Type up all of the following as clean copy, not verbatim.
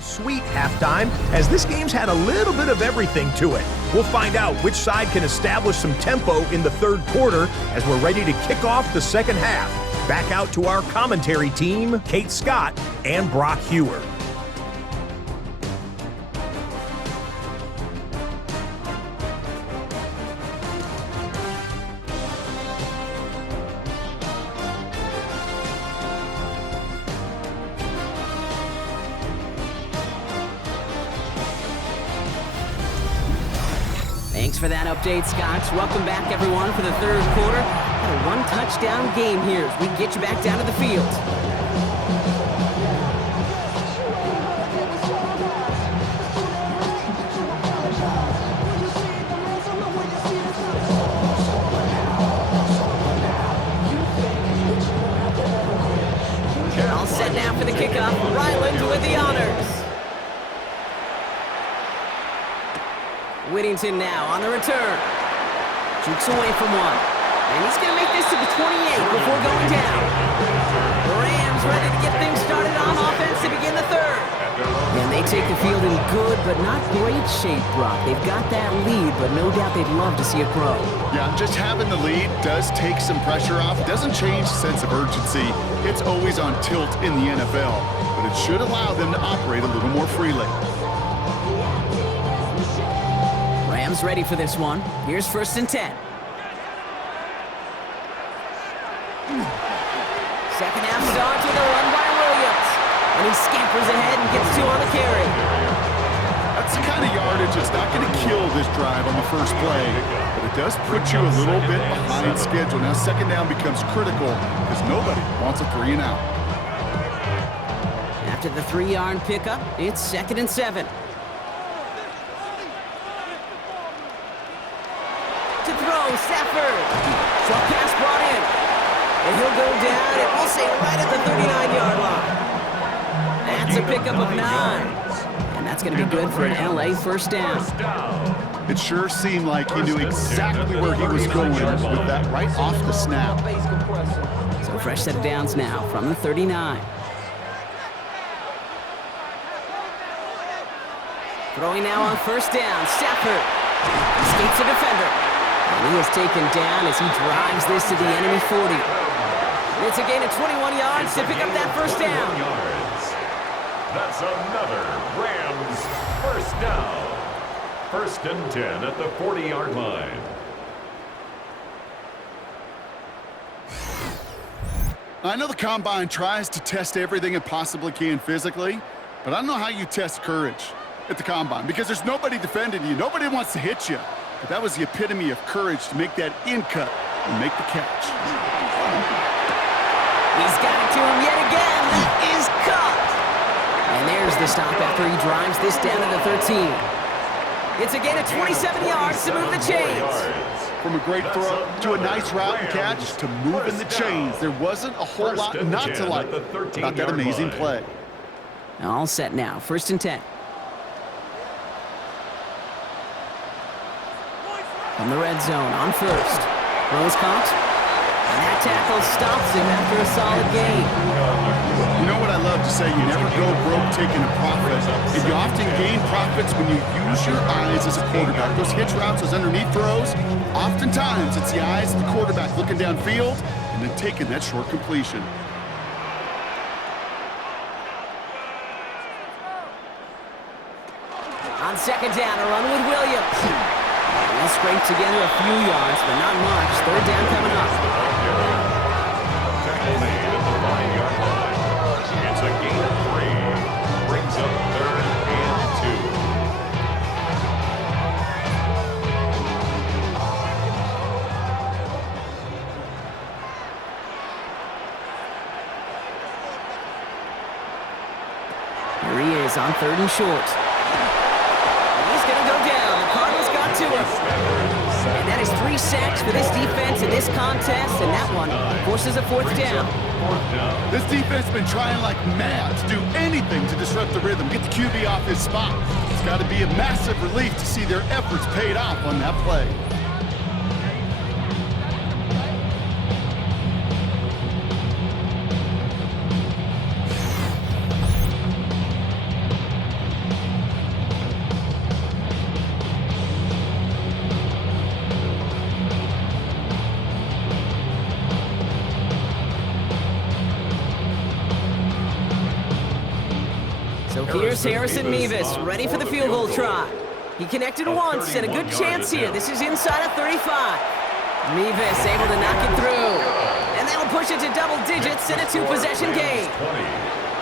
Sweet halftime, as this game's had a little bit of everything to it. We'll find out which side can establish some tempo in the third quarter as we're ready to kick off the second half. Back out to our commentary team, Kate Scott and Brock Hewer. Thanks for that update, Scott. Welcome back, everyone, for the third quarter. Got a one-touchdown game here as we get you back down to the field. All set now for the kickoff. Ryland with the honors. Whittington now on the return. Jukes away from one. And he's going to make this to the 28 before going down. The Rams ready to get things started on offense to begin the third. And they take the field in good but not great shape, Brock. They've got that lead, but no doubt they'd love to see it grow. Yeah, just having the lead does take some pressure off. It doesn't change the sense of urgency. It's always on tilt in the NFL, but it should allow them to operate a little more freely. Rams ready for this one. Here's 1st and 10. Second half starts with a run by Williams. And he scampers ahead and gets 2 on the carry. That's the kind of yardage that's not going to kill this drive on the first play, but it does put you a little bit behind schedule. Now second down becomes critical because nobody wants a 3 and out. After the 3-yard pickup, it's 2nd and 7. To throw, Stafford. Short pass brought in. And he'll go down, and we'll say right at the 39-yard line. That's a pickup of 9. And that's going to be good for an LA first down. It sure seemed like he knew exactly where he was going with that right off the snap. So fresh set of downs now from the 39. Throwing now on 1st down, Stafford. Escapes a defender. And he is taken down as he drives this to the enemy 40. It's a gain of 21 yards to pick up that 1st down. That's another Rams first down. 1st and 10 at the 40-yard line. I know the Combine tries to test everything it possibly can physically, but I don't know how you test courage at the Combine because there's nobody defending you. Nobody wants to hit you. But that was the epitome of courage to make that in-cut and make the catch. He's got it to him yet again. That is caught. And there's the stop after he drives this down to the 13. It's a gain of 27 yards to move the chains. From a great throw to a nice route and catch to moving the chains. There wasn't a whole lot not to like about that amazing play. All set now. 1st and 10. From the red zone on 1st. Rose caught. And that tackle stops him after a solid gain. You know what I love to say? You never go broke taking a profit. And you often gain profits when you use your eyes as a quarterback. Those hitch routes, those underneath throws, oftentimes it's the eyes of the quarterback looking downfield and then taking that short completion. On 2nd down, a run with Williams. He'll scrape together a few yards, but not much. 3rd down coming up. Tackle made at the 40-yard line. It's a gain of 3. Brings up 3rd and 2. Here he is on 3rd and short. He's going to go down. The Cardinals got to him. And that is 3 sacks for this defense in this contest, and that one forces a 4th down. This defense has been trying like mad to do anything to disrupt the rhythm, get the QB off his spot. It's got to be a massive relief to see their efforts paid off on that play. Here's Harrison Mevis, ready for the field goal try. He connected once, and a good chance here. This is inside of 35. Mevis able to knock it through. And that'll push it to double digits in a two-possession game.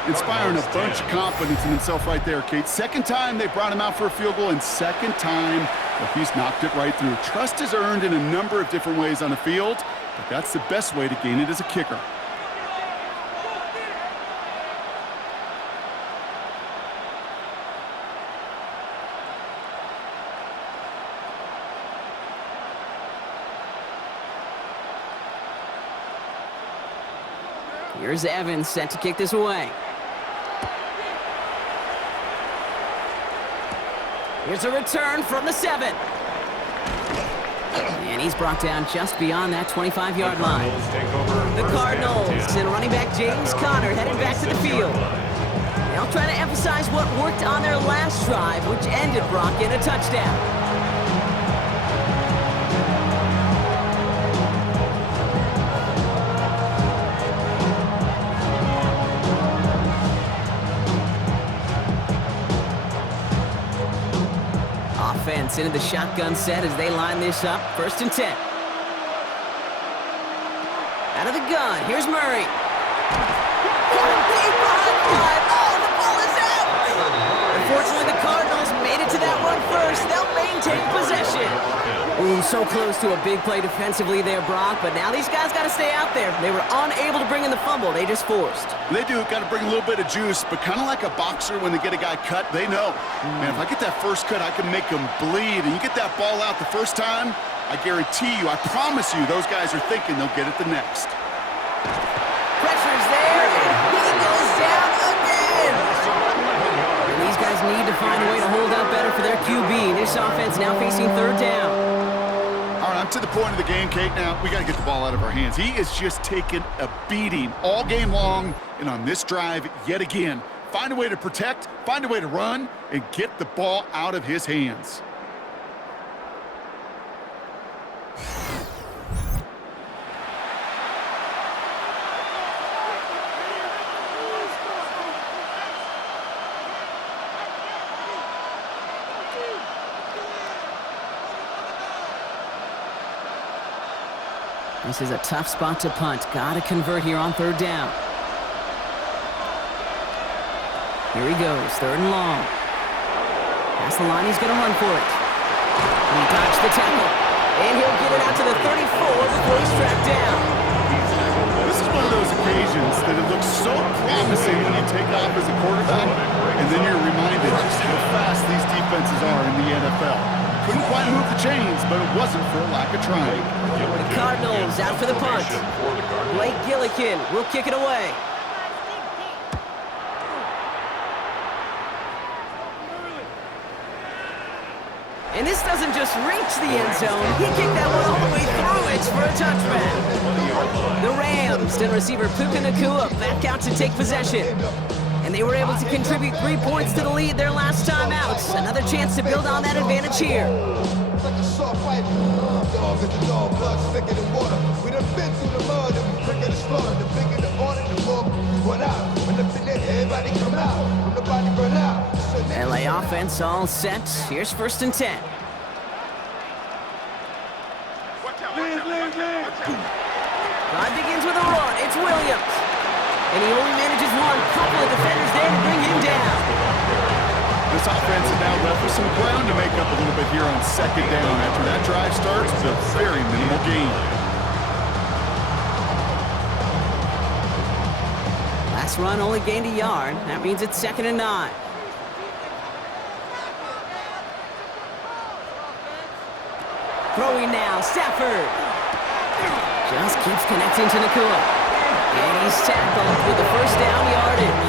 Inspiring a bunch of confidence in himself right there, Kate. Second time they brought him out for a field goal, and second time well, he's knocked it right through. Trust is earned in a number of different ways on the field, but that's the best way to gain it as a kicker. Here's Evans set to kick this away. Here's a return from the 7. And he's brought down just beyond that 25-yard line. The Cardinals and running back James Conner headed back to the field. They'll try to emphasize what worked on their last drive, which ended Brock in a touchdown. Offense into the shotgun set as they line this up. 1st and 10. Out of the gun, here's Murray. Going deep behind the line. Oh, the ball is out! Unfortunately, the Cardinals made it to that one first. They'll maintain possession. Ooh, so close to a big play defensively there, Brock, but now these guys got to stay out there. They were unable to bring in the fumble. They just forced. They do. Got to bring a little bit of juice, but kind of like a boxer when they get a guy cut, they know. Man, if I get that first cut, I can make them bleed. And you get that ball out the first time, I guarantee you, I promise you, those guys are thinking they'll get it the next. Pressure's there, and he goes down again. And these guys need to find a way to hold out better for their QB. This offense now facing 3rd down. All right, I'm to the point of the game, Kate. Now, we got to get the ball out of our hands. He is just taking a beating all game long, and on this drive, yet again. Find a way to protect, find a way to run, and get the ball out of his hands. This is a tough spot to punt. Got to convert here on 3rd down. Here he goes, 3rd and long. Past the line, he's going to run for it. He dodged the tackle, and he'll get it out to the 34 before he's tracked down. This is one of those occasions that it looks so promising when you take off as a quarterback, and then you're reminded just how fast these defenses are in the NFL. Couldn't quite move the chains, but it wasn't for a lack of trying. The Cardinals out for the punt. Blake Gillikin will kick it away. And this doesn't just reach the end zone. He kicked that one all the way through it for a touchback. The Rams and receiver Puka Nacua back out to take possession. And they were able to contribute 3 points to the lead their last time out. Another chance to build on that advantage here. LA offense all set. Here's 1st and 10. Drive begins with a run. It's Williams. And he only manages one. Couple of defenders there to bring him down. This offense is now left with some ground to make up a little bit here on 2nd down. After that drive starts, it's a very minimal gain. Last run only gained a yard. That means it's 2nd and 9. Throwing now, Stafford. Just keeps connecting to Nacua. And he's tackled with the 1st down yardage.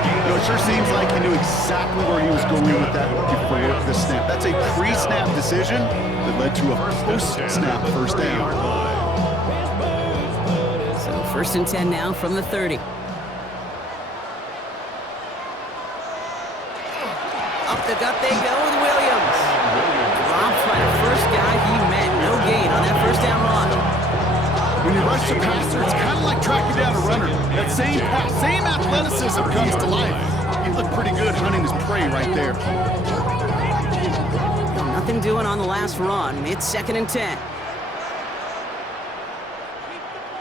You know, it sure seems like he knew exactly where he was going with that before the snap. That's a pre-snap decision that led to a post-snap 1st down. So 1st and 10 now from the 30. Up the gut they go with Williams. Dropped by the first guy he met. No gain on that 1st down run. When you rush the passer, it's kind of like tracking down a runner. That same pass, same athleticism comes to life. He looked pretty good hunting his prey right there. Nothing doing on the last run. It's 2nd and 10.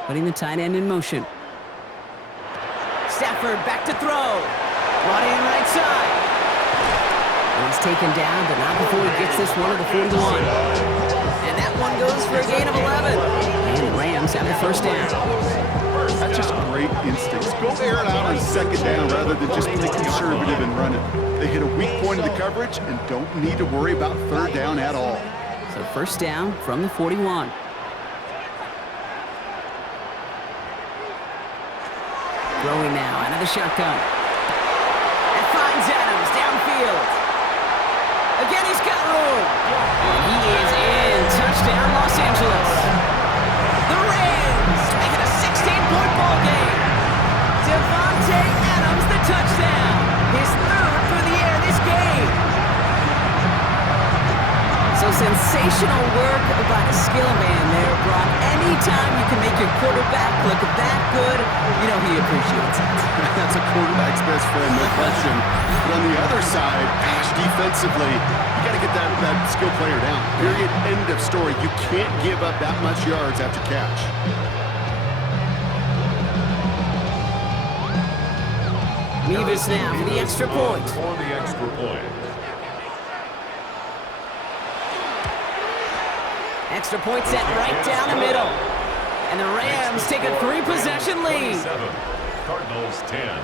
Putting the tight end in motion. Stafford back to throw. Brought in right side. And he's taken down, but not before he gets this one to the 41. And that one goes for a gain of 11. And the Rams have the first down. That's just great instincts. Go air it out on 2nd down rather than just play conservative and run it. They hit a weak point of the coverage and don't need to worry about 3rd down at all. So first down from the 41. Throwing now out of the shotgun. And finds Adams downfield. Again, he's got room. And he is in. Touchdown, Los Angeles. The Rams make it a 16-point ball game. Devontae Adams, the touchdown. His 3rd for the air this game. So sensational work by the skill man there, Brock. Anytime you can make your quarterback look that good, you know he appreciates it. That's a quarterback's best friend, no question. But on the other side, gosh, defensively, you got to get that skill player down. Period. End of story. You can't give up that much yards after catch. Mevis now for the extra point. For the extra point. Extra point set right down the middle. And the Rams take a 3-possession lead. Cardinals 10.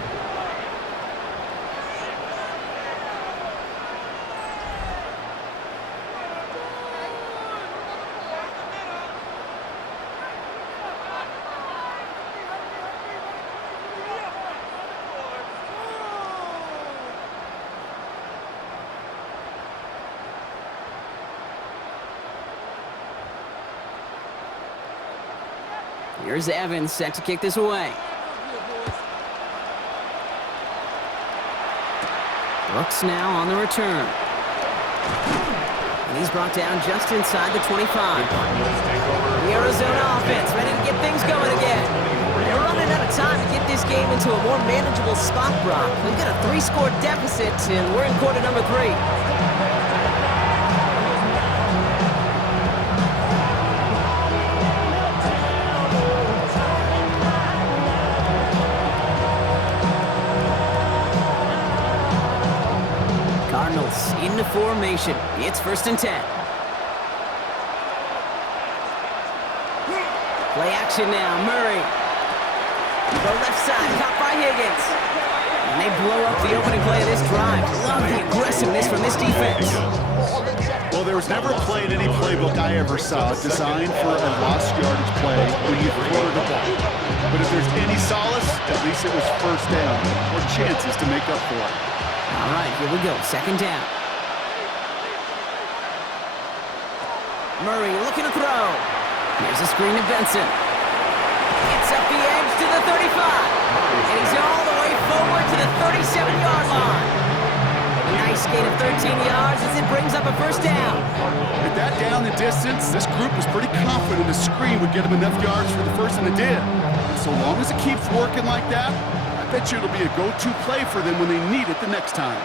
Here's Evans set to kick this away. Brooks now on the return. And he's brought down just inside the 25. The Arizona offense ready to get things going again. They're running out of time to get this game into a more manageable spot, Brock. We've got a 3-score deficit, and we're in quarter number 3. Cardinals into formation. It's 1st and 10. Play action now. Murray. The left side, caught by Higgins. And they blow up the opening play of this drive. Love the aggressiveness from this defense. Well, there was never a play in any playbook I ever saw designed for a lost yardage play when you throw the ball. But if there's any solace, at least it was 1st down, or chances to make up for it. All right, here we go. 2nd down. Murray looking to throw. Here's a screen to Benson. Gets up the edge to the 35. And he's all the way forward to the 37-yard line. A nice gain of 13 yards as it brings up a 1st down. With that down the distance, this group was pretty confident the screen would get them enough yards for the 1st, and it did. And so long as it keeps working like that, I bet you it'll be a go-to play for them when they need it the next time.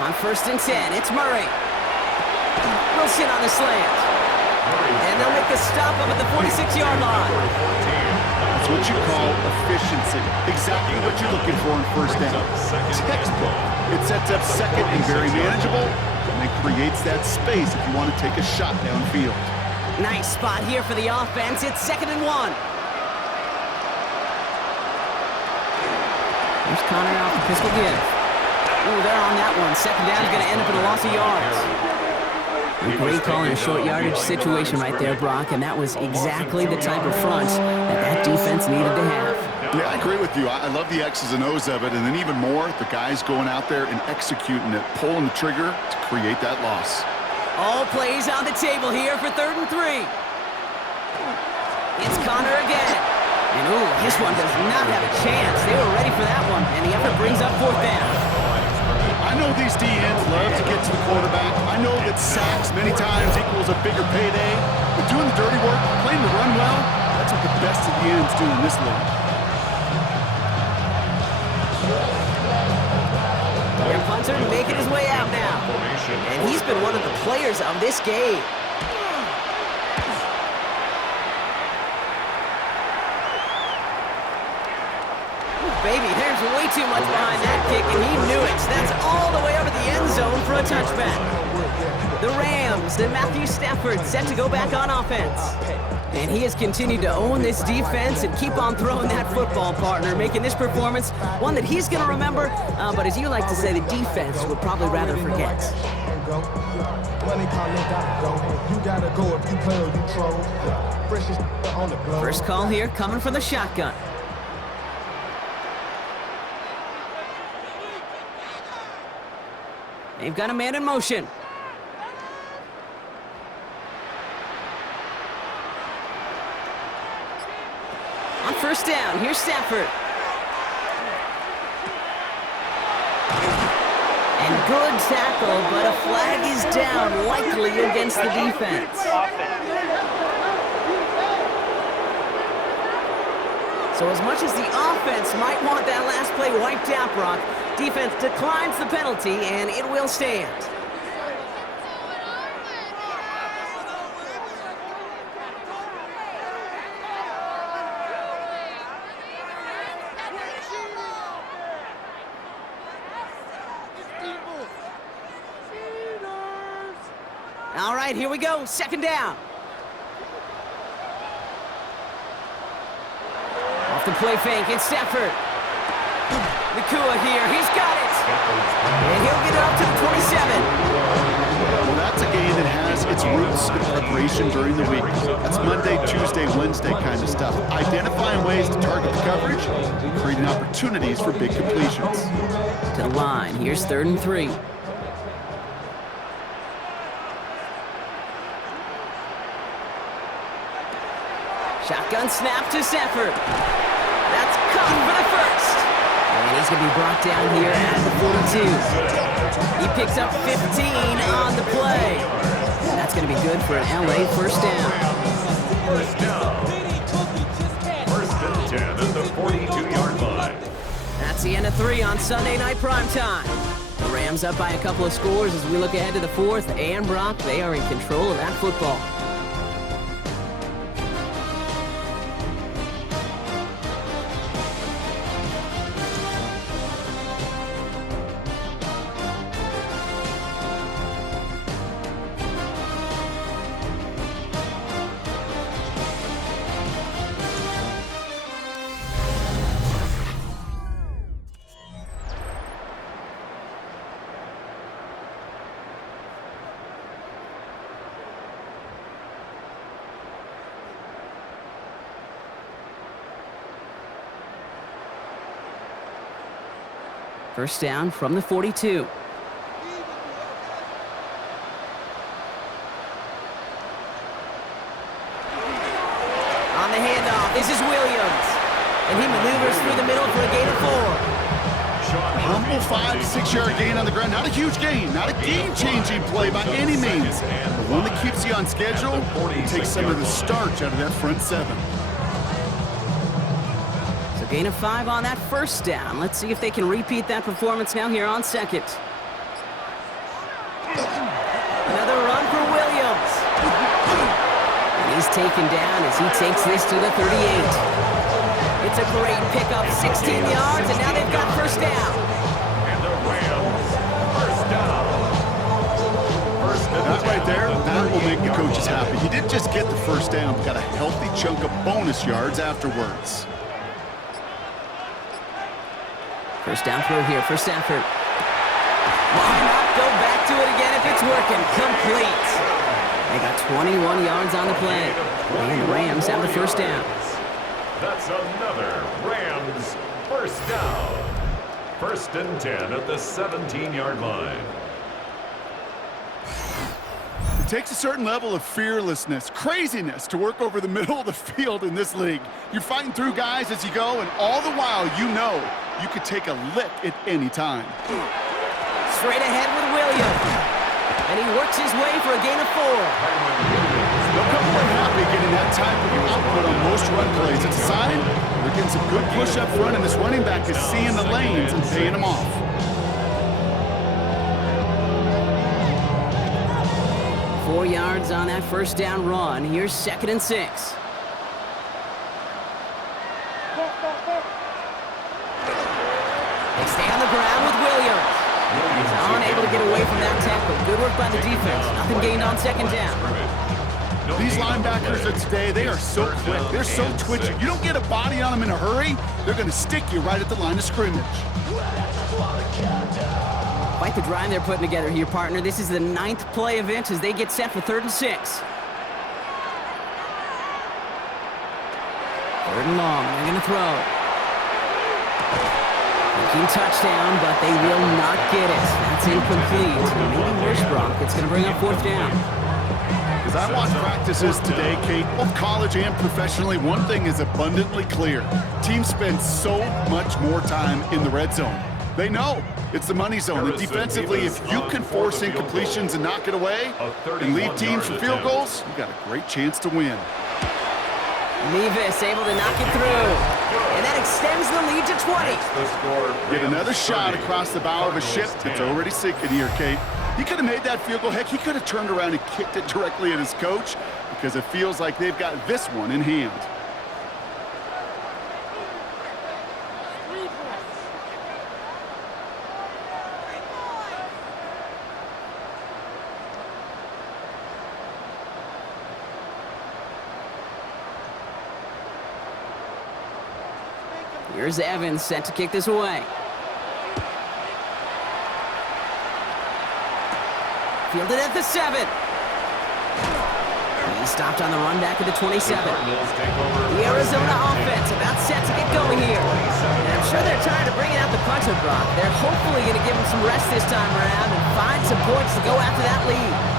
On 1st and 10, it's Murray. Wilson on the slant. And they'll make the stop up at the 46-yard line. That's what you call efficiency. Exactly what you're looking for in 1st down. Textbook. It sets up 2nd and very manageable, and it creates that space if you want to take a shot downfield. Nice spot here for the offense. It's 2nd and 1. Here's Connor out the pistol give. Ooh, they're on that one. 2nd down is going to end up in a loss of yards. A great call in a short yardage situation right there, Brock, and that was exactly the type of front that defense needed to have. Yeah, I agree with you. I love the X's and O's of it, and then even more, the guys going out there and executing it, pulling the trigger to create that loss. All plays on the table here for 3rd and 3. It's Connor again. And ooh, this one does not have a chance. They were ready for that one, and the effort brings up 4th down. I know these DNs love to get to the quarterback. I know that sacks many times equals a bigger payday, but doing the dirty work, playing the run well, that's what the best of the ends do in this league. shelter, making his way out now. And he's been one of the players of this game. Baby, there's way too much behind that kick, and he knew it. That's all the way over the end zone for a touchback. The Rams and Matthew Stafford set to go back on offense. And he has continued to own this defense and keep on throwing that football, partner, making this performance one that he's going to remember, but as you like to say, the defense would probably rather forget. First call here coming from the shotgun. They've got a man in motion. On first down, here's Stafford. And good tackle, but a flag is down, likely against the defense. So as much as the offense might want that last play wiped out, Brock, defense declines the penalty, and it will stand. All right, here we go, second down. Off the play fake, it's Stafford. Nakua here, he's got it! And he'll get it up to the 27. Well, that's a game that has its roots in preparation during the week. That's Monday, Tuesday, Wednesday kind of stuff. Identifying ways to target the coverage, creating opportunities for big completions. To the line, here's 3rd and 3. Shotgun snap to Stafford. That's caught for the first. And he's going to be brought down here at the 42. He picks up 15 on the play. That's going to be good for an LA first down. First down. First and 10 at the 42-yard line. That's the end of 3 on Sunday Night Primetime. The Rams up by a couple of scores as we look ahead to the 4th. And Brock, they are in control of that football. First down from the 42. On the handoff, this is Williams. And he maneuvers through the middle for a gain of 4. Humble 5 to 6 yard gain on the ground. Not a huge gain, not a game-changing play by any means. But one that keeps you on schedule and takes some of the starch out of that front 7. Gain of 5 on that first down. Let's see if they can repeat that performance now here on second. Another run for Williams. And he's taken down as he takes this to the 38. It's a great pickup, 16 yards, and now they've got first down. And the Rams, first down. That right there, that will make the coaches happy. He didn't just get the first down, but got a healthy chunk of bonus yards afterwards. First down throw here for Stafford. Why not go back to it again if it's working? Complete. They got 21 yards on the play. And the Rams have the first down. That's another Rams first down. First and 10 at the 17-yard line. It takes a certain level of fearlessness, craziness to work over the middle of the field in this league. You're fighting through guys as you go, and all the while you know you could take a lick at any time. Straight ahead with Williams. And he works his way for a gain of 4. They'll come away happy getting that type of output on most run plays. It's a sign they're getting some good push up front, and this running back is seeing the lanes and paying them off. 4 yards on that first down run. Here's 2nd and 6. They stay on the ground with Williams. He's unable to get away from that tackle. Good work by the defense. Nothing gained on 2nd down. These linebackers of today, they are so quick. They're so twitchy. You don't get a body on them in a hurry, they're going to stick you right at the line of scrimmage. Quite the drive they're putting together here, partner. This is the 9th play event as they get set for 3rd and 6. 3rd and long. They're going to throw. Thinking touchdown, but they will not get it. That's incomplete. Maybe worse, Brock. It's going to bring up 4th down. As I watch practices today, Kate, both college and professionally, one thing is abundantly clear. Teams spend so much more time in the red zone. They know it's the money zone. And defensively, if you can force incompletions and knock it away and leave teams for field goals, you got a great chance to win. Nevis able to knock it through. And that extends the lead to 20. Get another shot across the bow of a ship that's already sinking here, Kate. He could have made that field goal. Heck, he could have turned around and kicked it directly at his coach because it feels like they've got this one in hand. Here's Evans set to kick this away. Fielded at the 7. He stopped on the run back at the 27. The Arizona offense about set to get going here. And I'm sure they're tired of bringing out the punter, Brock. They're hopefully going to give him some rest this time around and find some points to go after that lead.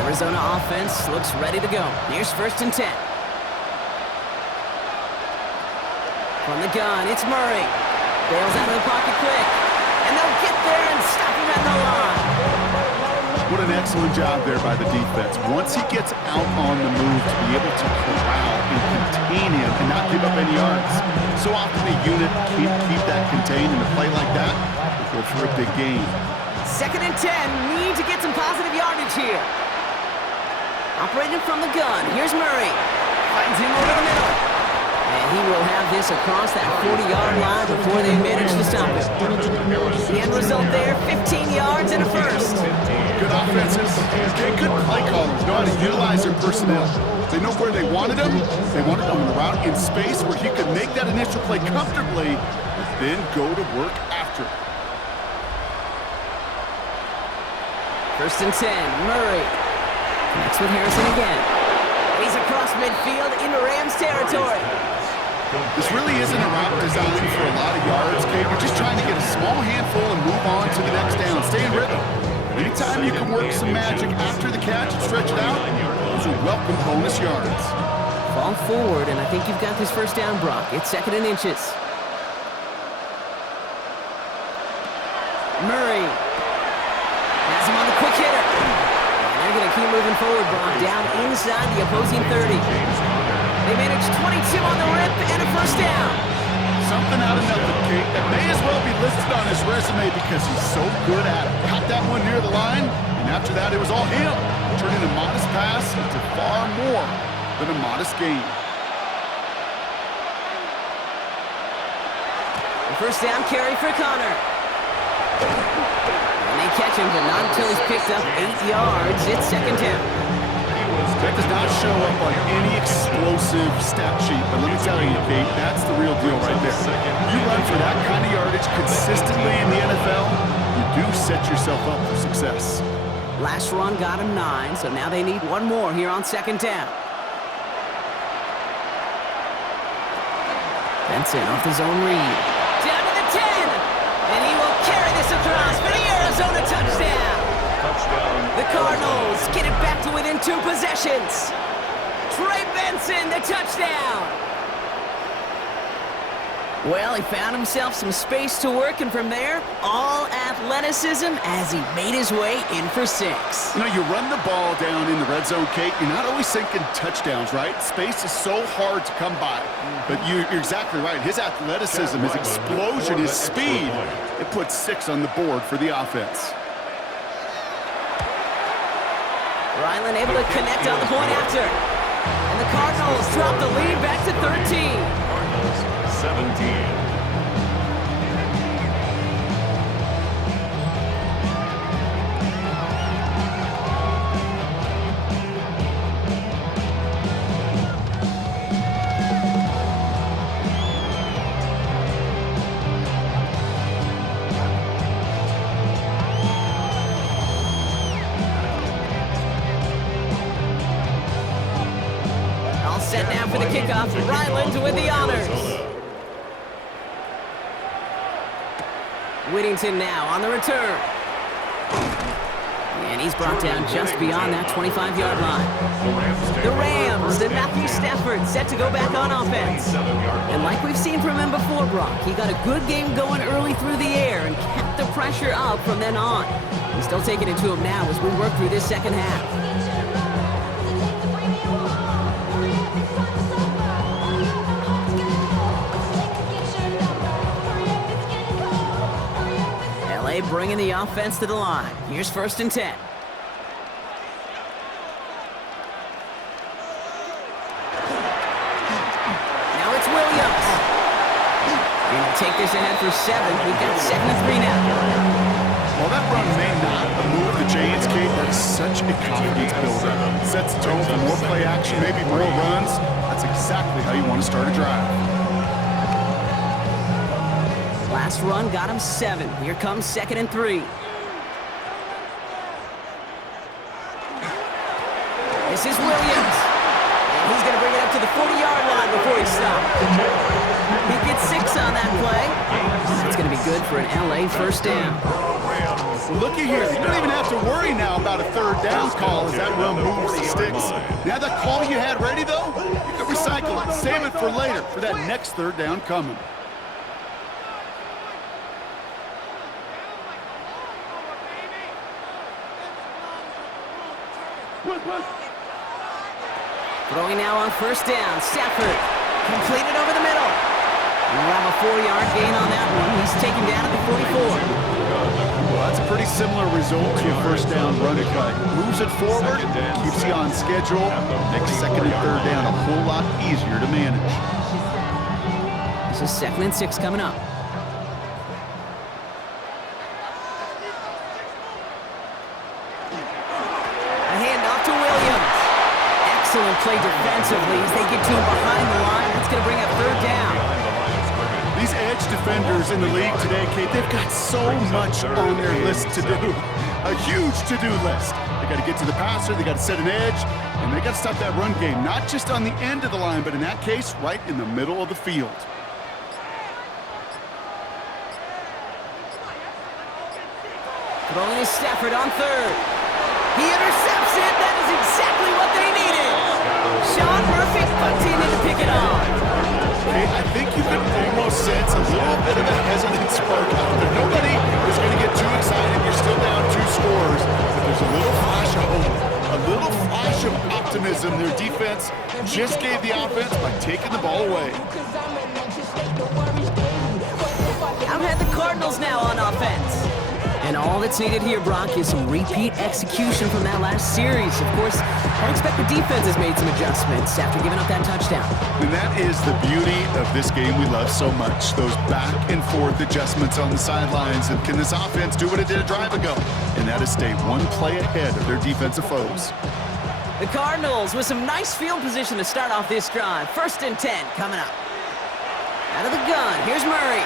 Arizona offense looks ready to go. Here's 1st and 10. From the gun, it's Murray. Bails out of the pocket quick. And they'll get there and stop him at the line. What an excellent job there by the defense. Once he gets out on the move, to be able to corral and contain him and not give up any yards. So often a unit can't keep that contained, and a play like that will go for a big gain. 2nd and 10. Need to get some positive yardage here. Operating from the gun. Here's Murray. Finds him over the middle. And he will have this across that 40-yard line before they manage to stop it. The end result there, 15 yards and a first. Good offenses. Okay, good play callers know how to utilize their personnel. They know where they wanted him. They wanted him on the route in space where he could make that initial play comfortably, but then go to work after. 1st and 10. Murray. Connects with Harrison again. He's across midfield into Rams territory. This really isn't a route designed for a lot of yards, Kate. We're just trying to get a small handful and move on to the next down. Stay in rhythm. Anytime you can work some magic after the catch and stretch it out, those are welcome bonus yards. Fall forward, and I think you've got this 1st down, Brock. It's 2nd and inches. Murray has him on the quick hitter. They're going to keep moving forward, Brock, down inside the opposing 30. They managed 22 on the rip and a 1st down. Something out of nothing, Kate. That may as well be listed on his resume because he's so good at it. Caught that one near the line, and after that, it was all him. Turning a modest pass into far more than a modest gain. The 1st down carry for Connor. And they catch him, but not until he's picked up 8 yards. It's 2nd down. That does not show up on any explosive stat sheet, but let me tell you, Kate, that's the real deal right there. You run for that kind of yardage consistently in the NFL, you do set yourself up for success. Last run got him 9, so now they need one more here on 2nd down. Benson off the zone read. Down to the 10! And he will carry this across for the Arizona touchdown! The Cardinals get it back to within 2 possessions. Trey Benson, the touchdown. Well, he found himself some space to work, and from there, all athleticism as he made his way in for 6. You know, you run the ball down in the red zone, Kate, you're not always thinking touchdowns, right? Space is so hard to come by. But you're exactly right. His athleticism, his explosion, his speed, it puts 6 on the board for the offense. Ryland able to connect on the point after. And the Cardinals drop the lead back to 13. 17. All set now for the kickoff. Ryland with the honors. Whittington now on the return. And he's brought down just beyond that 25-yard line. The Rams and Matthew Stafford set to go back on offense. And like we've seen from him before, Brock, he got a good game going early through the air and kept the pressure up from then on. He's still taking it to him now as we work through this second half. Bringing the offense to the line. Here's 1st and 10. Now it's Williams. Going to take this ahead for 7. We've got 2nd and 3 now. Well, that run may not move the chains, Kate. That's such a confidence builder. Sets the tone for more play action, maybe more runs. That's exactly how you want to start a drive. Last run got him 7. Here comes 2nd and 3. This is Williams. And he's going to bring it up to the 40-yard line before he stops. He gets 6 on that play. That's going to be good for an LA 1st down. Well, looky here. You don't even have to worry now about a 3rd down call as that run moves the sticks. Now that call you had ready, though, you can recycle it. Save it for later for that next 3rd down coming. Throwing now on 1st down. Stafford completed over the middle. We'll have a 4-yard gain on that one. He's taken down at the 44. Well, that's a pretty similar result to a 1st down run cut. Moves it forward, keeps you on schedule. Makes 2nd and 3rd down a whole lot easier to manage. This is 2nd and 6 coming up. Excellent play defensively as they get to him behind the line. That's going to bring up 3rd down. These edge defenders in the league today, Kate, they've got so much on their list to do. A huge to-do list. They got to get to the passer, they got to set an edge, and they got to stop that run game, not just on the end of the line, but in that case, right in the middle of the field. Throwing is Stafford on 3rd. He intercepts it. That is exactly what they needed. Sean Murphy continued to pick it off. Hey, I think you can almost sense a little bit of a hesitant spark out there. Nobody is going to get too excited. You're still down 2 scores, but there's a little flash of hope, a little flash of optimism. Their defense just gave the offense by taking the ball away. I've had the Cardinals now on offense. And all that's needed here, Brock, is some repeat execution from that last series. Of course, I expect the defense has made some adjustments after giving up that touchdown. And that is the beauty of this game we love so much. Those back and forth adjustments on the sidelines. And can this offense do what it did a drive ago? And that is stay 1 play ahead of their defensive foes. The Cardinals with some nice field position to start off this drive. 1st and 10 coming up. Out of the gun, here's Murray.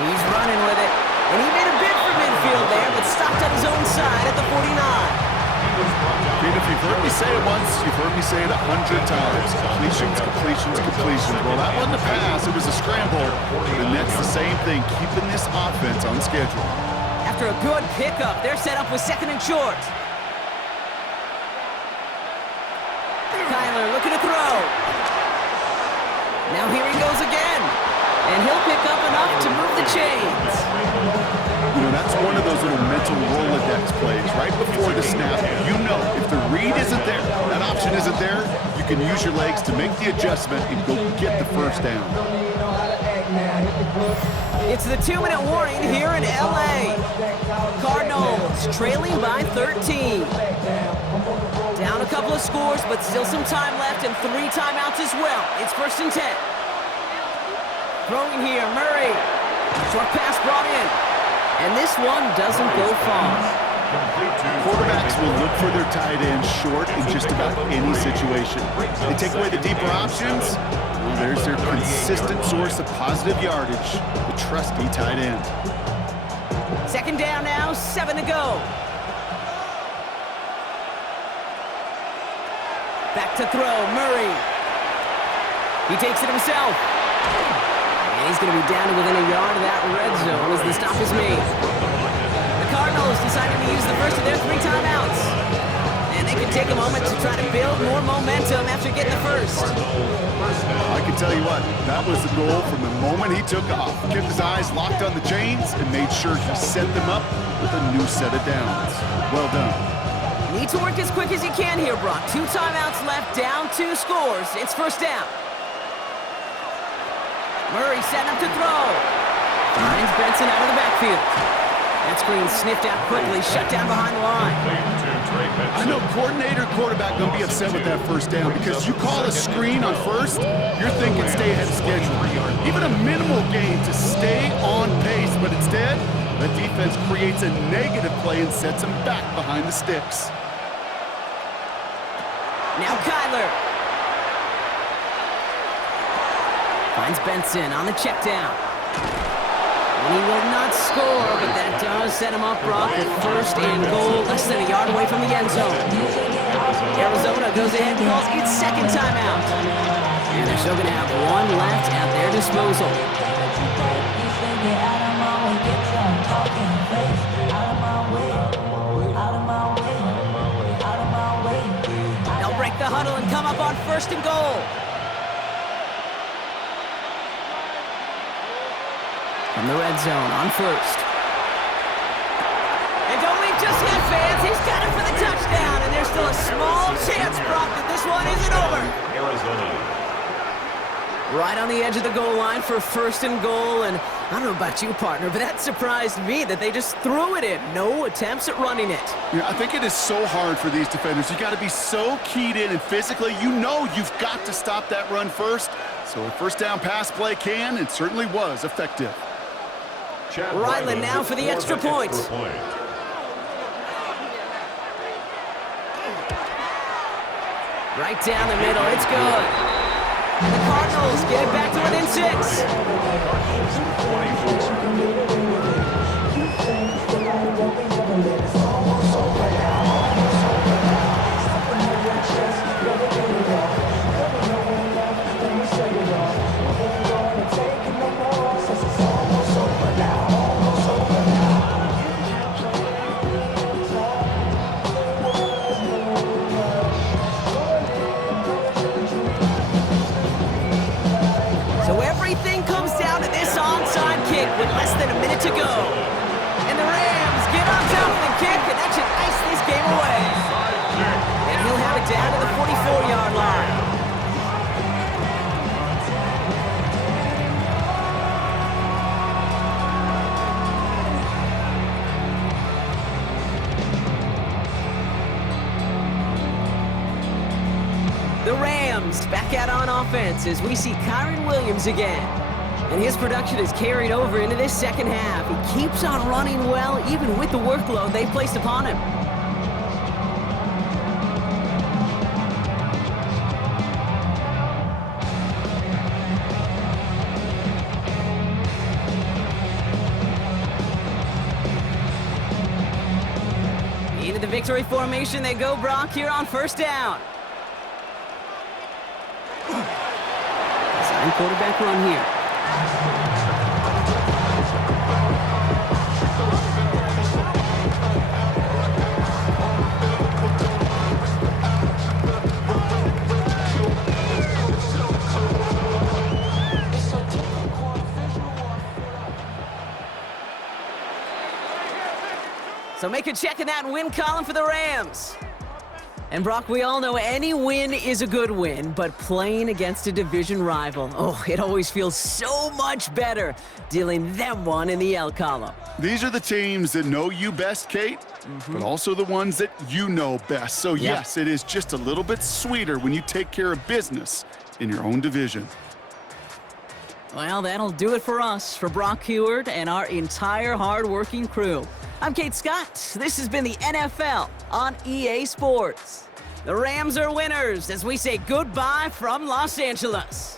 He's running with it. And he made a bid for midfield there, but stopped on his own side at the 49. Pete, if you've heard me say it once, you've heard me say it 100 times. Completions, completions, completions. Well, that wasn't a pass. It was a scramble. And that's the same thing, keeping this offense on schedule. After a good pickup, they're set up with 2nd and short. Kyler looking to throw. Now here he goes again. chains. You know, that's one of those little mental Rolodex plays. Right before the snap, you know if the read isn't there, that option isn't there, you can use your legs to make the adjustment and go get the first down. It's the 2-minute warning here in L.A. Cardinals trailing by 13. Down a couple of scores, but still some time left and 3 timeouts as well. It's 1st and 10. Throwing here, Murray. Short pass brought in. And this one doesn't go far. Quarterbacks will look for their tight end short in just about any situation. They take away the deeper options. Well, there's their consistent source of positive yardage, the trusty tight end. 2nd down now, 7 to go. Back to throw, Murray. He takes it himself. And he's going to be down to within a yard of that red zone as the stop is made. The Cardinals deciding to use the first of their 3 timeouts. And they can take a moment to try to build more momentum after getting the first. I can tell you what, that was the goal from the moment he took off. Kept his eyes locked on the chains and made sure he set them up with a new set of downs. Well done. Need to work as quick as you can here, Brock. 2 timeouts left, down 2 scores. It's 1st down. Murray setting up to throw. Finds Benson out of the backfield. That screen sniffed out quickly, shut down behind the line. I know coordinator quarterback going to be upset with that first down because you call a screen on first, you're thinking stay ahead of schedule. Even a minimal gain to stay on pace, but instead, the defense creates a negative play and sets him back behind the sticks. Now Kyler. Finds Benson on the check down. And he will not score, but that does set him up, Brock, with 1st and goal, less than a yard away from the end zone. Arizona goes ahead and calls its 2nd timeout. And they're still going to have 1 left at their disposal. They'll break the huddle and come up on 1st and goal. From the red zone on 1st. And don't leave just yet, fans. He's got it for the touchdown. And there's still a small chance, Brock, that this one isn't over. Right on the edge of the goal line for 1st and goal. And I don't know about you, partner, but that surprised me that they just threw it in. No attempts at running it. Yeah, I think it is so hard for these defenders. You got to be so keyed in and physically, you know you've got to stop that run first. So a 1st down pass play can and certainly was effective. Ryland now for the extra point. Right down the middle, it's good. And the Cardinals get it back to within 6. So everything comes down to this onside kick with less than a minute to go. And the Rams get on top of the kick, and that should ice this game away. And he'll have it down to the 44-yard line. The Rams back out on offense as we see Kyron Williams again. And his production is carried over into this 2nd half. He keeps on running well, even with the workload they placed upon him. Into the victory formation they go, Brock, here on 1st down. Design quarterback run here. So make a check in that win column for the Rams. And Brock, we all know any win is a good win, but playing against a division rival, oh, it always feels so much better dealing them one in the L column. These are the teams that know you best, Kate, but also the ones that you know best. So yes, it is just a little bit sweeter when you take care of business in your own division. Well, that'll do it for us, for Brock Heward and our entire hard-working crew. I'm Kate Scott. This has been the NFL on EA Sports. The Rams are winners as we say goodbye from Los Angeles.